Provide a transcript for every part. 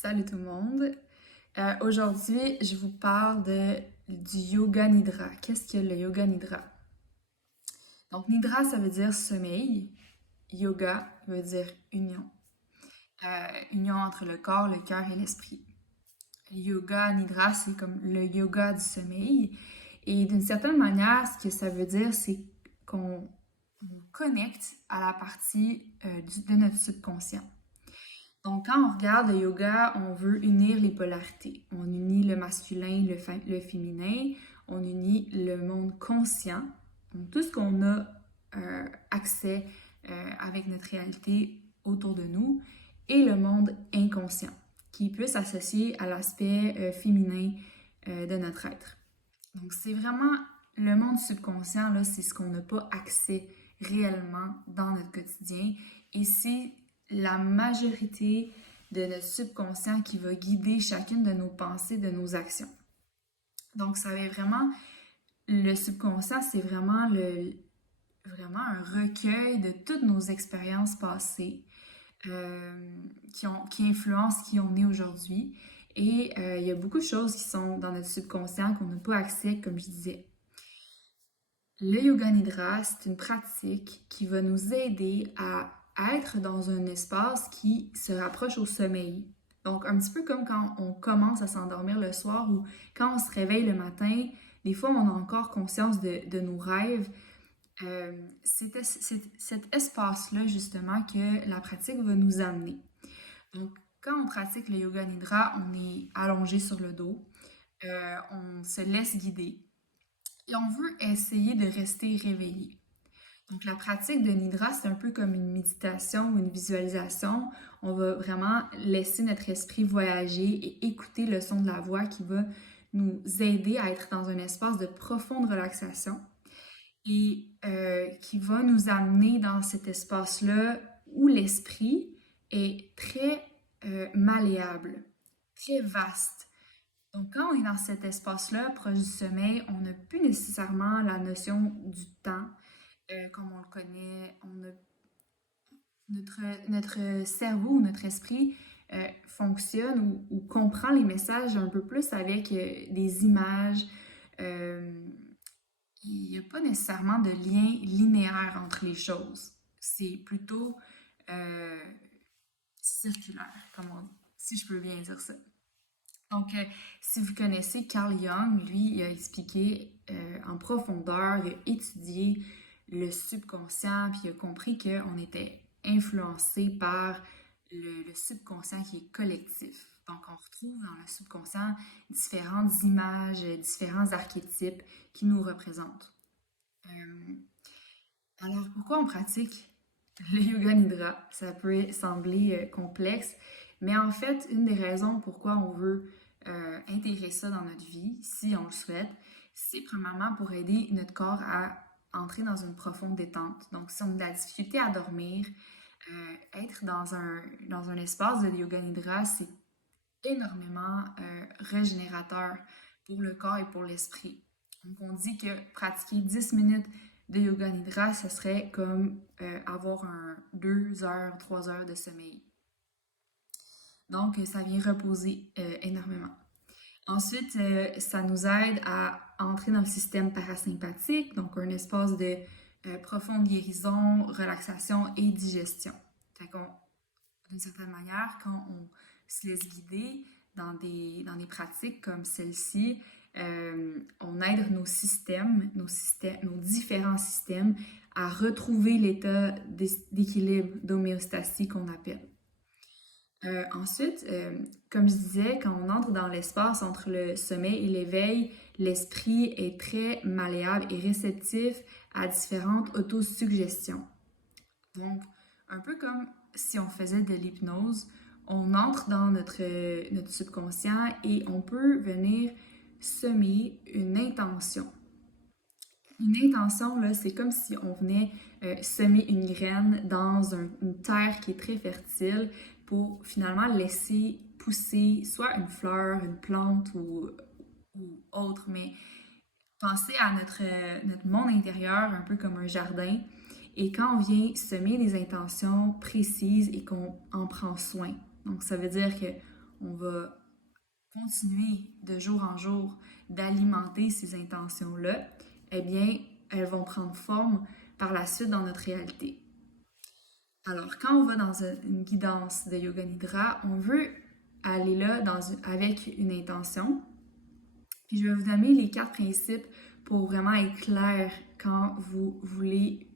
Salut tout le monde. Aujourd'hui, je vous parle du yoga nidra. Qu'est-ce que le yoga nidra? Donc, nidra, ça veut dire sommeil. Yoga veut dire union. Union entre le corps, le cœur et l'esprit. Le yoga nidra, c'est comme le yoga du sommeil. Et d'une certaine manière, ce que ça veut dire, c'est qu'on connecte à la partie de notre subconscient. Donc, quand on regarde le yoga, on veut unir les polarités. On unit le masculin, le féminin, on unit le monde conscient, donc tout ce qu'on a accès avec notre réalité autour de nous, et le monde inconscient, qui peut s'associer à l'aspect féminin de notre être. Donc, c'est vraiment le monde subconscient, là, c'est ce qu'on n'a pas accès réellement dans notre quotidien. Et c'est la majorité de notre subconscient qui va guider chacune de nos pensées, de nos actions. Donc, ça va vraiment, le subconscient, c'est vraiment vraiment un recueil de toutes nos expériences passées qui influencent qui on est aujourd'hui. Et il y a beaucoup de choses qui sont dans notre subconscient qu'on n'a pas accès, comme je disais. Le yoga nidra, c'est une pratique qui va nous aider à être dans un espace qui se rapproche au sommeil. Donc, un petit peu comme quand on commence à s'endormir le soir ou quand on se réveille le matin, des fois, on a encore conscience de nos rêves. C'est cet espace-là, justement, que la pratique va nous amener. Donc, quand on pratique le yoga nidra, on est allongé sur le dos, on se laisse guider et on veut essayer de rester réveillé. Donc, la pratique de nidra, c'est un peu comme une méditation ou une visualisation. On va vraiment laisser notre esprit voyager et écouter le son de la voix qui va nous aider à être dans un espace de profonde relaxation et qui va nous amener dans cet espace-là où l'esprit est très malléable, très vaste. Donc, quand on est dans cet espace-là, proche du sommeil, on n'a plus nécessairement la notion du temps comme on le connaît. Notre cerveau ou notre esprit fonctionne ou comprend les messages un peu plus avec des images. Il n'y a pas nécessairement de lien linéaire entre les choses. C'est plutôt euh, circulaire, si je peux bien dire ça. Donc, si vous connaissez Carl Jung, lui, il a expliqué en profondeur, il a étudié le subconscient, puis il a compris qu'on était influencé par le subconscient qui est collectif. Donc, on retrouve dans le subconscient différentes images, différents archétypes qui nous représentent. Euh, alors, pourquoi on pratique le yoga nidra? Ça peut sembler complexe, mais en fait, une des raisons pourquoi on veut intégrer ça dans notre vie, si on le souhaite, c'est premièrement pour aider notre corps à entrer dans une profonde détente. Donc, si on a de la difficulté à dormir, être dans un espace de yoga nidra, c'est énormément régénérateur pour le corps et pour l'esprit. Donc, on dit que pratiquer 10 minutes de yoga nidra, ce serait comme avoir 2 heures, 3 heures de sommeil. Donc, ça vient reposer énormément. Ensuite, ça nous aide à entrer dans le système parasympathique, donc un espace de profonde guérison, relaxation et digestion. D'une certaine manière, quand on se laisse guider dans des pratiques comme celle-ci, on aide nos différents systèmes à retrouver l'état d'équilibre, d'homéostasie qu'on appelle. Ensuite, comme je disais, quand on entre dans l'espace entre le sommeil et l'éveil, l'esprit est très malléable et réceptif à différentes autosuggestions. Donc, un peu comme si on faisait de l'hypnose, on entre dans notre subconscient et on peut venir semer une intention. Une intention, là, c'est comme si on venait semer une graine dans une terre qui est très fertile pour finalement laisser pousser soit une fleur, une plante ou autre, mais pensez à notre monde intérieur un peu comme un jardin. Et quand on vient semer des intentions précises et qu'on en prend soin, donc ça veut dire que on va continuer de jour en jour d'alimenter ces intentions-là, eh bien, elles vont prendre forme par la suite dans notre réalité. Alors, quand on va dans une guidance de Yoga Nidra, on veut aller là avec une intention. Puis je vais vous donner les 4 principes pour vraiment être clair quand vous voulez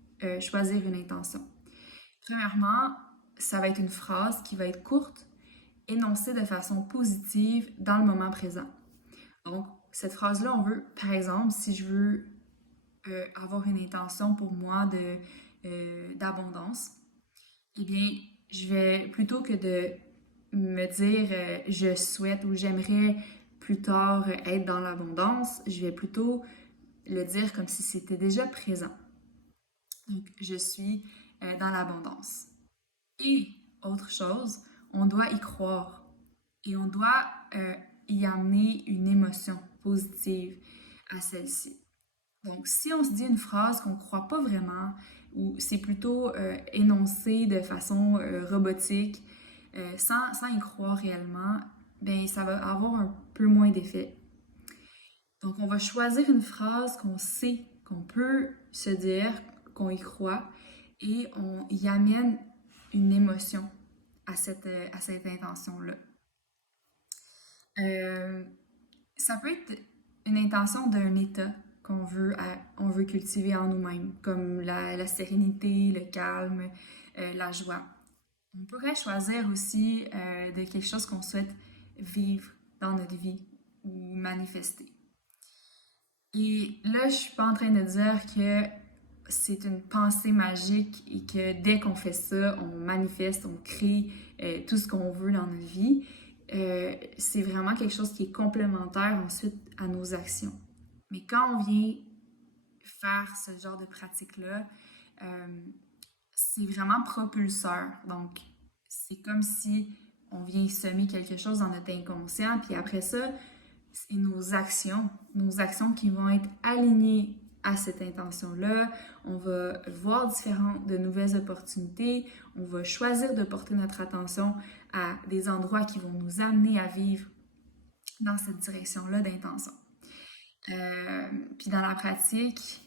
choisir une intention. Premièrement, ça va être une phrase qui va être courte, énoncée de façon positive dans le moment présent. Donc, cette phrase-là, on veut, par exemple, si je veux avoir une intention pour moi d'abondance, eh bien, je vais, plutôt que de me dire je souhaite ou j'aimerais plus tard être dans l'abondance, je vais plutôt le dire comme si c'était déjà présent. Donc, je suis dans l'abondance. Et autre chose, on doit y croire et on doit y amener une émotion positive à celle-ci. Donc, si on se dit une phrase qu'on ne croit pas vraiment, ou c'est plutôt énoncé de façon robotique, sans y croire réellement, ben ça va avoir un peu moins d'effet. Donc, on va choisir une phrase qu'on sait, qu'on peut se dire, qu'on y croit, et on y amène une émotion à cette intention-là. Ça peut être une intention d'un état qu'on veut cultiver en nous-mêmes, comme la sérénité, le calme, la joie. On pourrait choisir aussi de quelque chose qu'on souhaite vivre dans notre vie ou manifester. Et là, je suis pas en train de dire que c'est une pensée magique et que dès qu'on fait ça, on manifeste, on crée tout ce qu'on veut dans notre vie. C'est vraiment quelque chose qui est complémentaire ensuite à nos actions. Mais quand on vient faire ce genre de pratique-là, c'est vraiment propulseur. Donc, c'est comme si on vient semer quelque chose dans notre inconscient, puis après ça, c'est nos actions qui vont être alignées à cette intention-là. On va voir de nouvelles opportunités. On va choisir de porter notre attention à des endroits qui vont nous amener à vivre dans cette direction-là d'intention. Puis dans la pratique,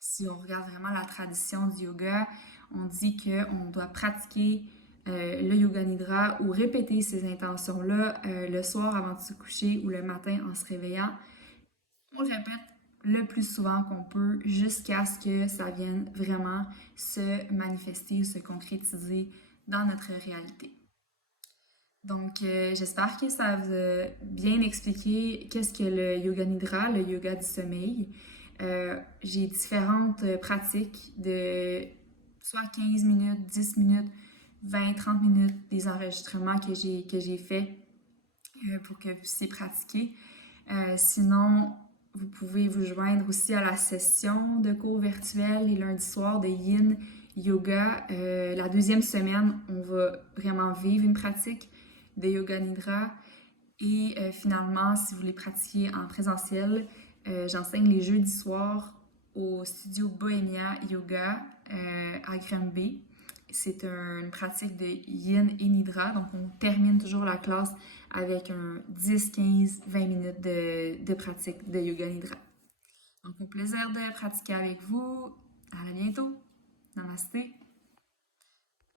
si on regarde vraiment la tradition du yoga, on dit qu'on doit pratiquer le yoga nidra ou répéter ces intentions-là le soir avant de se coucher ou le matin en se réveillant. On le répète le plus souvent qu'on peut jusqu'à ce que ça vienne vraiment se manifester ou se concrétiser dans notre réalité. Donc, j'espère que ça vous a bien expliqué qu'est-ce que le yoga nidra, le yoga du sommeil. J'ai différentes pratiques de soit 15 minutes, 10 minutes, 20, 30 minutes, des enregistrements que j'ai faits pour que vous puissiez pratiquer. Sinon, vous pouvez vous joindre aussi à la session de cours virtuels les lundis soirs de Yin Yoga. La 2e semaine, on va vraiment vivre une pratique de Yoga Nidra. Et finalement, si vous voulez pratiquer en présentiel, j'enseigne les jeudis soirs au studio Bohemia Yoga à Granby. C'est une pratique de Yin et Nidra, donc on termine toujours la classe avec un 10, 15, 20 minutes de pratique de Yoga Nidra. Donc, au plaisir de pratiquer avec vous. À bientôt. Namasté.